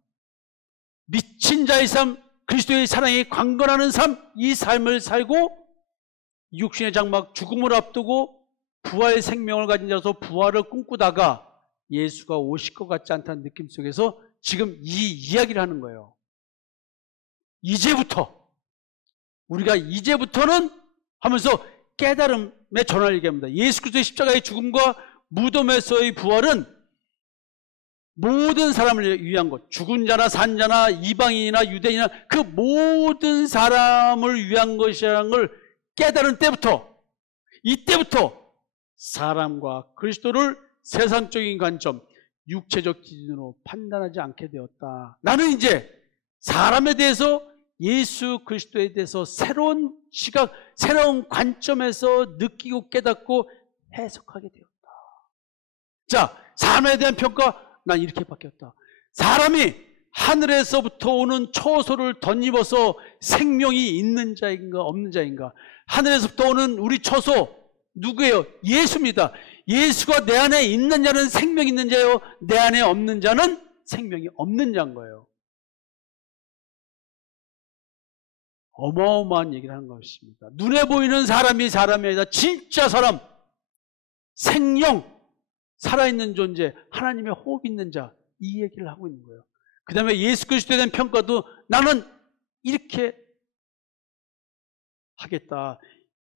미친 자의 삶, 그리스도의 사랑이 강건하는 삶, 이 삶을 살고 육신의 장막 죽음을 앞두고 부활의 생명을 가진 자로서 부활을 꿈꾸다가 예수가 오실 것 같지 않다는 느낌 속에서 지금 이 이야기를 하는 거예요. 우리가 이제부터는 하면서 깨달음의 전환을 얘기합니다. 예수 그리스도의 십자가의 죽음과 무덤에서의 부활은 모든 사람을 위한 것, 죽은 자나 산 자나 이방인이나 유대인이나 그 모든 사람을 위한 것이라는 걸 깨달은 때부터, 이때부터 사람과 그리스도를 세상적인 관점, 육체적 기준으로 판단하지 않게 되었다. 나는 이제 사람에 대해서, 예수 그리스도에 대해서 새로운 시각, 새로운 관점에서 느끼고 깨닫고 해석하게 되었다. 자, 사람에 대한 평가, 난 이렇게 바뀌었다. 사람이 하늘에서부터 오는 처소를 덧입어서 생명이 있는 자인가 없는 자인가. 하늘에서부터 오는 우리 처소 누구예요? 예수입니다. 예수가 내 안에 있는 자는 생명이 있는 자요, 내 안에 없는 자는 생명이 없는 자인 거예요. 어마어마한 얘기를 하는 것입니다. 눈에 보이는 사람이 사람이 아니라 진짜 사람, 생명, 살아있는 존재, 하나님의 호흡 있는 자, 이 얘기를 하고 있는 거예요. 그 다음에 예수 그리스도에 대한 평가도 나는 이렇게 하겠다.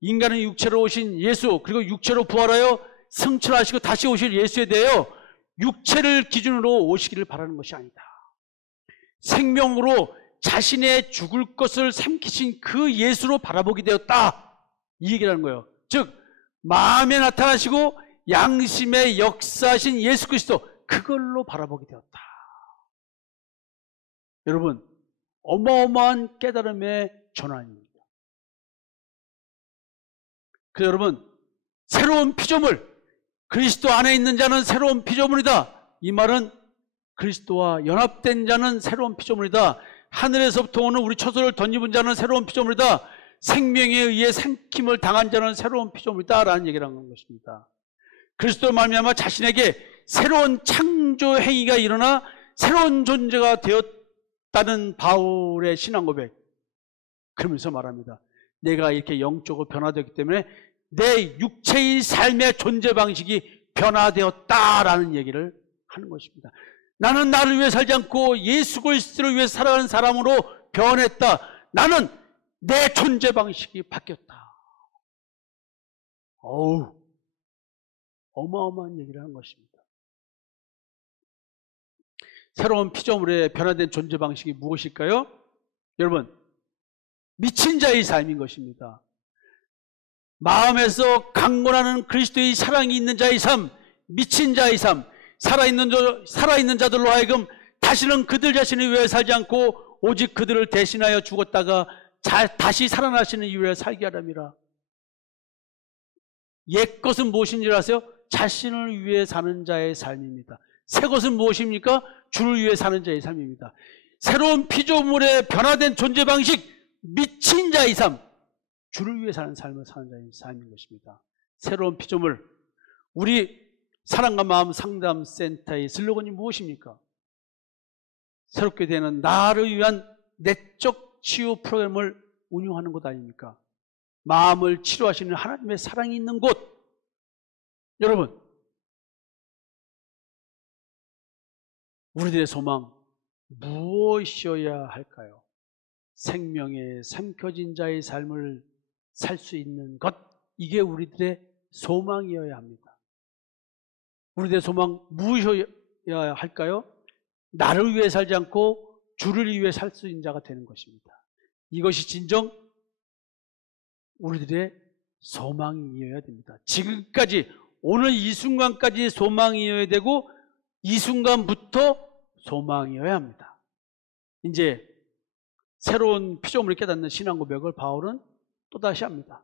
인간은 육체로 오신 예수, 그리고 육체로 부활하여 승천하시고 다시 오실 예수에 대하여 육체를 기준으로 오시기를 바라는 것이 아니다. 생명으로 자신의 죽을 것을 삼키신 그 예수로 바라보게 되었다. 이 얘기를 하는 거예요. 즉 마음에 나타나시고 양심의 역사하신 예수 그리스도, 그걸로 바라보게 되었다. 여러분, 어마어마한 깨달음의 전환입니다. 그래서 여러분, 새로운 피조물, 그리스도 안에 있는 자는 새로운 피조물이다. 이 말은 그리스도와 연합된 자는 새로운 피조물이다. 하늘에서부터 오는 우리 처소를 덧입은 자는 새로운 피조물이다. 생명에 의해 생김을 당한 자는 새로운 피조물이다 라는 얘기를 한 것입니다. 그리스도로 말미암아 자신에게 새로운 창조 행위가 일어나 새로운 존재가 되었다는 바울의 신앙 고백, 그러면서 말합니다. 내가 이렇게 영적으로 변화되었기 때문에 내 육체의 삶의 존재 방식이 변화되었다라는 얘기를 하는 것입니다. 나는 나를 위해 살지 않고 예수 그리스도를 위해 살아가는 사람으로 변했다. 나는 내 존재 방식이 바뀌었다. 어우, 어마어마한 얘기를 하는 것입니다. 새로운 피조물의 변화된 존재 방식이 무엇일까요? 여러분, 미친 자의 삶인 것입니다. 마음에서 강권하는 그리스도의 사랑이 있는 자의 삶, 미친 자의 삶, 살아있는 자들로 하여금 다시는 그들 자신을 위해 살지 않고 오직 그들을 대신하여 죽었다가 다시 살아나시는 이유에 살게 하람이라. 옛 것은 무엇인지 아세요? 자신을 위해 사는 자의 삶입니다. 새 것은 무엇입니까? 주를 위해 사는 자의 삶입니다. 새로운 피조물의 변화된 존재 방식, 미친 자의 삶, 주를 위해 사는 삶을 사는 자의 삶인 것입니다. 새로운 피조물, 우리 사랑과 마음 상담 센터의 슬로건이 무엇입니까? 새롭게 되는 나를 위한 내적 치유 프로그램을 운영하는 곳 아닙니까? 마음을 치료하시는 하나님의 사랑이 있는 곳. 여러분, 우리들의 소망 무엇이어야 할까요? 생명에 삼켜진 자의 삶을 살 수 있는 것, 이게 우리들의 소망이어야 합니다. 우리들의 소망 무엇이어야 할까요? 나를 위해 살지 않고 주를 위해 살 수 있는 자가 되는 것입니다. 이것이 진정 우리들의 소망이어야 됩니다. 지금까지, 오늘 이 순간까지 소망이어야 되고 이 순간부터 소망이어야 합니다. 이제 새로운 피조물을 깨닫는 신앙 고백을 바울은 또다시 합니다.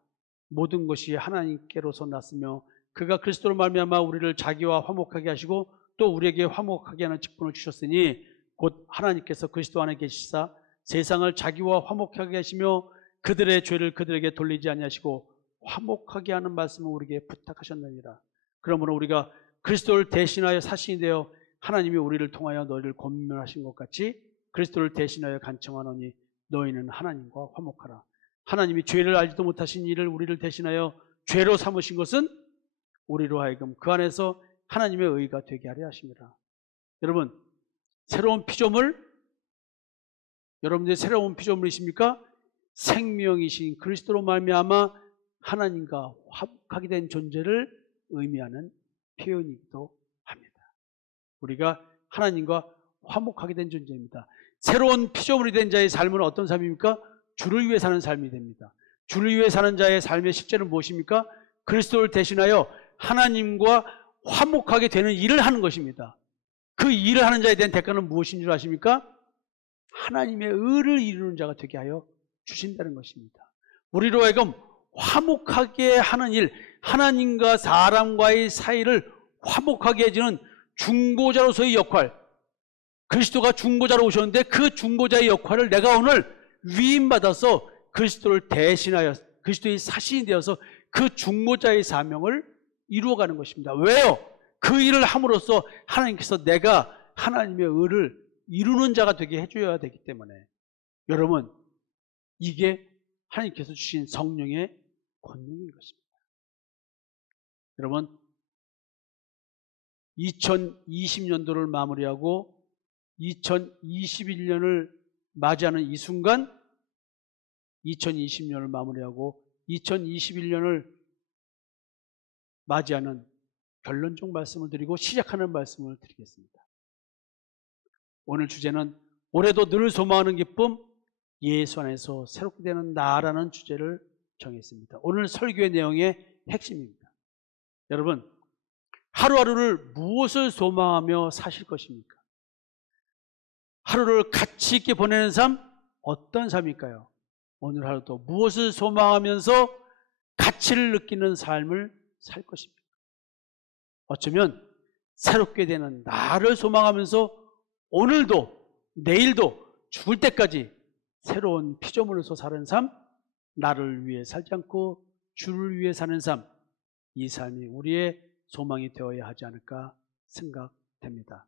모든 것이 하나님께로서 났으며 그가 그리스도로 말미암아 우리를 자기와 화목하게 하시고 또 우리에게 화목하게 하는 직분을 주셨으니 곧 하나님께서 그리스도 안에 계시사 세상을 자기와 화목하게 하시며 그들의 죄를 그들에게 돌리지 아니하시고 화목하게 하는 말씀을 우리에게 부탁하셨느니라. 그러므로 우리가 그리스도를 대신하여 사신이 되어 하나님이 우리를 통하여 너희를 권면하신 것 같이 그리스도를 대신하여 간청하노니 너희는 하나님과 화목하라. 하나님이 죄를 알지도 못하신 이를 우리를 대신하여 죄로 삼으신 것은 우리로 하여금 그 안에서 하나님의 의가 되게 하려 하십니다. 여러분, 새로운 피조물, 여러분들이 새로운 피조물이십니까? 생명이신 그리스도로 말미암아 하나님과 화목하게 된 존재를 의미하는 표현이기도 합니다. 우리가 하나님과 화목하게 된 존재입니다. 새로운 피조물이 된 자의 삶은 어떤 삶입니까? 주를 위해 사는 삶이 됩니다. 주를 위해 사는 자의 삶의 실제는 무엇입니까? 그리스도를 대신하여 하나님과 화목하게 되는 일을 하는 것입니다. 그 일을 하는 자에 대한 대가는 무엇인 줄 아십니까? 하나님의 의를 이루는 자가 되게 하여 주신다는 것입니다. 우리로 하여금 화목하게 하는 일, 하나님과 사람과의 사이를 화목하게 해주는 중보자로서의 역할, 그리스도가 중보자로 오셨는데 그 중보자의 역할을 내가 오늘 위임받아서 그리스도를 대신하여 그리스도의 사신이 되어서 그 중보자의 사명을 이루어가는 것입니다. 왜요? 그 일을 함으로써 하나님께서 내가 하나님의 의를 이루는 자가 되게 해줘야 되기 때문에 여러분, 이게 하나님께서 주신 성령의 권능인 것입니다. 여러분, 2020년도를 마무리하고 2021년을 맞이하는 이 순간, 2020년을 마무리하고 2021년을 맞이하는 결론적 말씀을 드리고 시작하는 말씀을 드리겠습니다. 오늘 주제는 올해도 늘 소망하는 기쁨, 예수 안에서 새롭게 되는 나라는 주제를 정했습니다. 오늘 설교의 내용의 핵심입니다. 여러분, 하루하루를 무엇을 소망하며 사실 것입니까? 하루를 가치 있게 보내는 삶, 어떤 삶일까요? 오늘 하루도 무엇을 소망하면서 가치를 느끼는 삶을 살 것입니다. 어쩌면 새롭게 되는 나를 소망하면서 오늘도 내일도 죽을 때까지 새로운 피조물로서 사는 삶, 나를 위해 살지 않고 주를 위해 사는 삶, 이 삶이 우리의 소망이 되어야 하지 않을까 생각됩니다.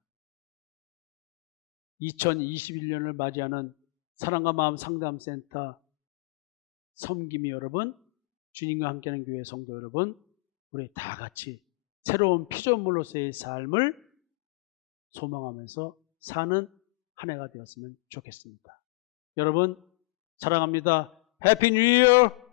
2021년을 맞이하는 사랑과 마음 상담센터 섬김이 여러분, 주님과 함께하는 교회 성도 여러분, 우리 다 같이 새로운 피조물로서의 삶을 소망하면서 사는 한 해가 되었으면 좋겠습니다. 여러분 사랑합니다. 해피 뉴 이어!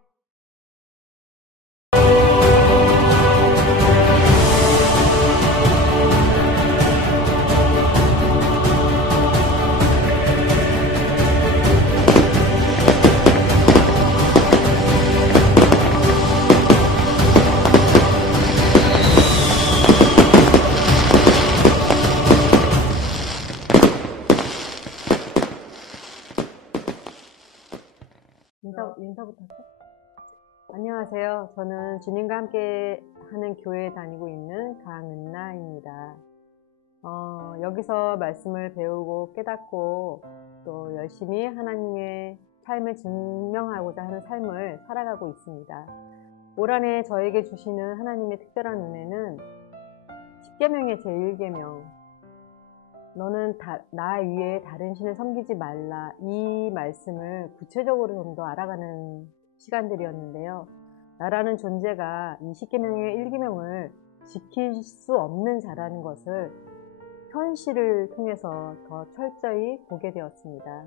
인사부터 할까? 안녕하세요. 저는 주님과 함께 하는 교회에 다니고 있는 강은나입니다. 여기서 말씀을 배우고 깨닫고 또 열심히 하나님의 삶을 증명하고자 하는 삶을 살아가고 있습니다. 올 한 해 저에게 주시는 하나님의 특별한 은혜는 십계명의 제1계명, 너는 나 위에 다른 신을 섬기지 말라, 이 말씀을 구체적으로 좀 더 알아가는 시간들이었는데요. 나라는 존재가 이 십계명의 1계명을 지킬 수 없는 자라는 것을 현실을 통해서 더 철저히 보게 되었습니다.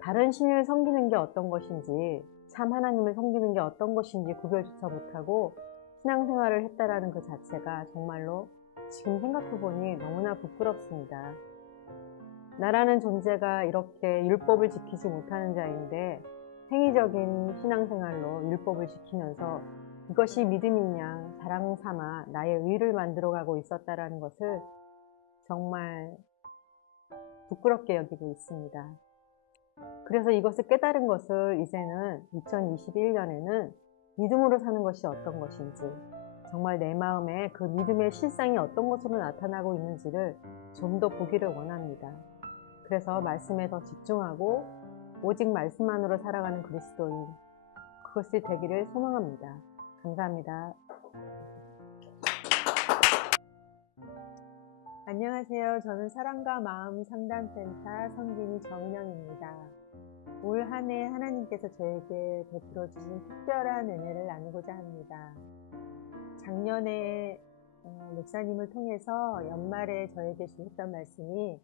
다른 신을 섬기는 게 어떤 것인지, 참 하나님을 섬기는 게 어떤 것인지 구별조차 못하고 신앙생활을 했다라는 그 자체가 정말로 지금 생각해보니 너무나 부끄럽습니다. 나라는 존재가 이렇게 율법을 지키지 못하는 자인데 행위적인 신앙생활로 율법을 지키면서 이것이 믿음이냐 자랑 삼아 나의 의를 만들어가고 있었다라는 것을 정말 부끄럽게 여기고 있습니다. 그래서 이것을 깨달은 것을 이제는 2021년에는 믿음으로 사는 것이 어떤 것인지, 정말 내 마음에 그 믿음의 실상이 어떤 것으로 나타나고 있는지를 좀 더 보기를 원합니다. 그래서 말씀에 더 집중하고 오직 말씀만으로 살아가는 그리스도인, 그것이 되기를 소망합니다. 감사합니다. 안녕하세요. 저는 사랑과 마음 상담센터 섬김이 정은영입니다. 올 한 해 하나님께서 저에게 베풀어 주신 특별한 은혜를 나누고자 합니다. 작년에 목사님을 통해서 연말에 저에게 주셨던 말씀이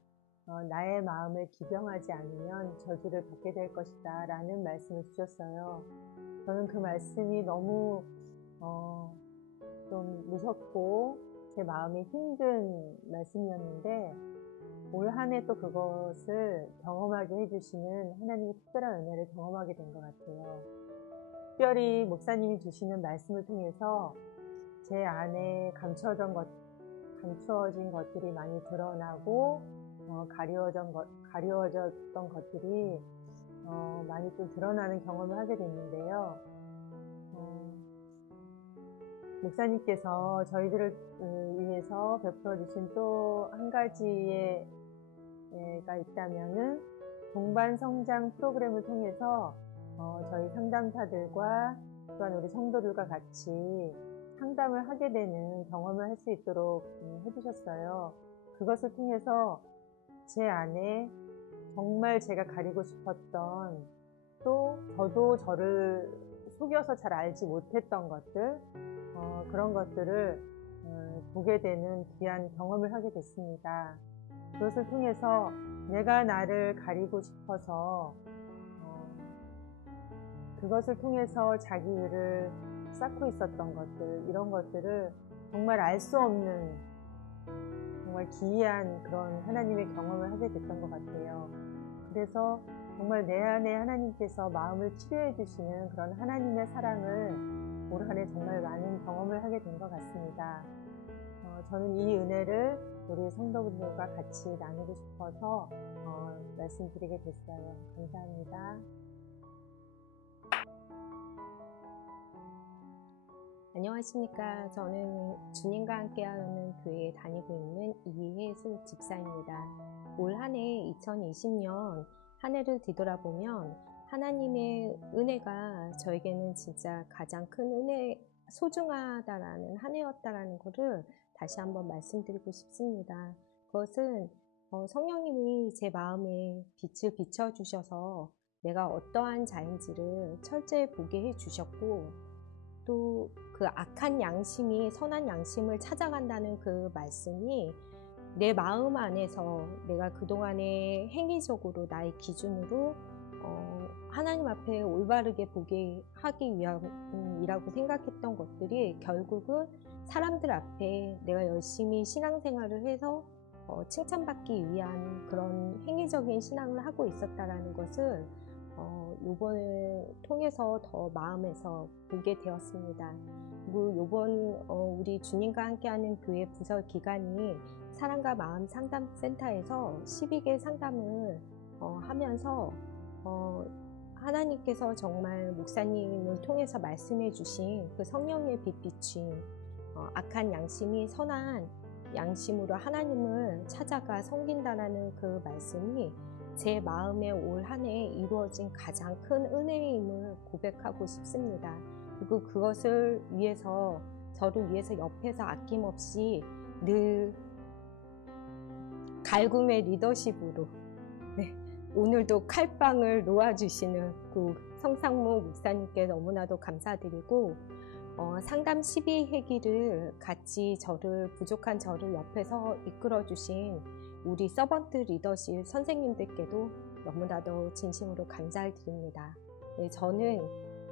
나의 마음을 기경하지 않으면 저주를 받게 될 것이다 라는 말씀을 주셨어요. 저는 그 말씀이 너무 좀 무섭고 제 마음이 힘든 말씀이었는데 올 한 해 또 그것을 경험하게 해주시는 하나님의 특별한 은혜를 경험하게 된 것 같아요. 특별히 목사님이 주시는 말씀을 통해서 제 안에 감추어진 것들이 많이 드러나고 가려워졌던 것들이 많이 좀 드러나는 경험을 하게 됐는데요. 목사님께서 저희들을 위해서 베풀어 주신 또 한 가지가 있다면은 동반 성장 프로그램을 통해서 저희 상담사들과 또한 우리 성도들과 같이 상담을 하게 되는 경험을 할 수 있도록 해주셨어요. 그것을 통해서 제 안에 정말 제가 가리고 싶었던, 또 저도 저를 속여서 잘 알지 못했던 것들, 그런 것들을 보게 되는 귀한 경험을 하게 됐습니다. 그것을 통해서 내가 나를 가리고 싶어서 그것을 통해서 자기 의를 쌓고 있었던 것들, 이런 것들을 정말 알 수 없는 정말 기이한 그런 하나님의 경험을 하게 됐던 것 같아요. 그래서 정말 내 안에 하나님께서 마음을 치료해 주시는 그런 하나님의 사랑을 올 한 해 정말 많은 경험을 하게 된 것 같습니다. 저는 이 은혜를 우리 성도분들과 같이 나누고 싶어서 말씀드리게 됐어요. 감사합니다. 안녕하십니까. 저는 주님과 함께하는 교회에 다니고 있는 이혜수 집사입니다. 올 한 해 2020년 한 해를 뒤돌아보면 하나님의 은혜가 저에게는 진짜 가장 큰 은혜, 소중하다라는 한 해였다라는 것을 다시 한번 말씀드리고 싶습니다. 그것은 성령님이 제 마음에 빛을 비춰주셔서 내가 어떠한 자인지를 철저히 보게 해주셨고, 또 그 악한 양심이 선한 양심을 찾아간다는 그 말씀이 내 마음 안에서 내가 그동안에 행위적으로 나의 기준으로 하나님 앞에 올바르게 보게 하기 위함이라고 생각했던 것들이 결국은 사람들 앞에 내가 열심히 신앙생활을 해서 칭찬받기 위한 그런 행위적인 신앙을 하고 있었다라는 것을 요번을 통해서 더 마음에서 보게 되었습니다. 그리고 요번 우리 주님과 함께하는 교회 부서 기간이 사랑과 마음 상담센터에서 12개 상담을 하면서 하나님께서 정말 목사님을 통해서 말씀해 주신 그 성령의 빛 비추인 악한 양심이 선한 양심으로 하나님을 찾아가 섬긴다라는 그 말씀이 제 마음에 올 한 해 이루어진 가장 큰 은혜임을 고백하고 싶습니다. 그리고 그것을 위해서 저를 위해서 옆에서 아낌없이 늘 갈굼의 리더십으로 오늘도 칼빵을 놓아주시는 그 성상무 목사님께 너무나도 감사드리고 상담 12회기를 같이 부족한 저를 옆에서 이끌어주신 우리 서번트 리더십 선생님들께도 너무나도 진심으로 감사를 드립니다. 저는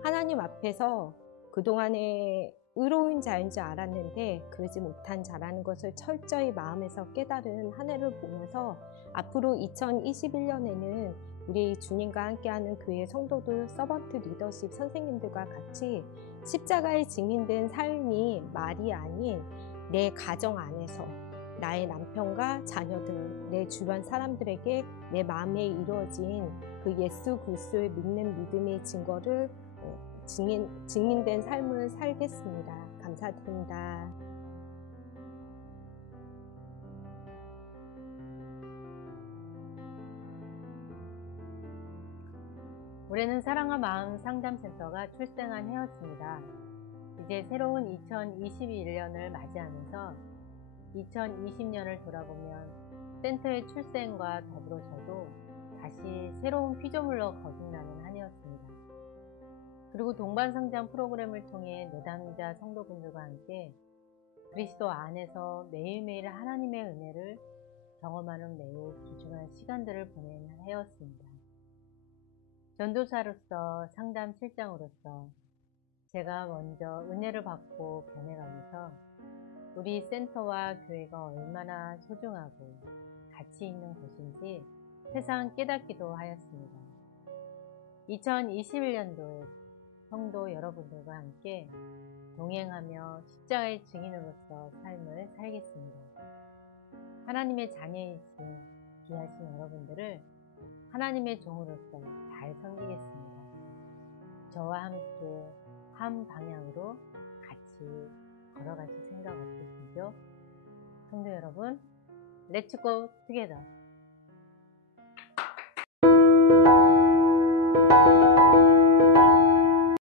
하나님 앞에서 그동안에 의로운 자인 줄 알았는데 그러지 못한 자라는 것을 철저히 마음에서 깨달은 한 해를 보면서 앞으로 2021년에는 우리 주님과 함께하는 교회 성도들 서번트 리더십 선생님들과 같이 십자가에 증인된 삶이 말이 아닌 내 가정 안에서 나의 남편과 자녀들, 내 주변 사람들에게 내 마음에 이루어진 그 예수 그리스도의 믿는 믿음의 증거를 증인된 삶을 살겠습니다. 감사드립니다. 올해는 사랑과 마음 상담센터가 출생한 해였습니다. 이제 새로운 2021년을 맞이하면서 2020년을 돌아보면 센터의 출생과 더불어 저도 다시 새로운 피조물로 거듭나는 한 해였습니다. 그리고 동반성장 프로그램을 통해 내담자 성도분들과 함께 그리스도 안에서 매일매일 하나님의 은혜를 경험하는 매우 귀중한 시간들을 보낸 해였습니다. 전도사로서 상담 실장으로서 제가 먼저 은혜를 받고 변해가면서 우리 센터와 교회가 얼마나 소중하고 가치 있는 곳인지 새삼 깨닫기도 하였습니다. 2021년도에 성도 여러분들과 함께 동행하며 십자가의 증인으로서 삶을 살겠습니다. 하나님의 자녀이신 귀하신 여러분들을 하나님의 종으로서 잘 섬기겠습니다. 저와 함께 한 방향으로 같이 걸어가실 생각 없으시죠? 성도 여러분, Let's go together!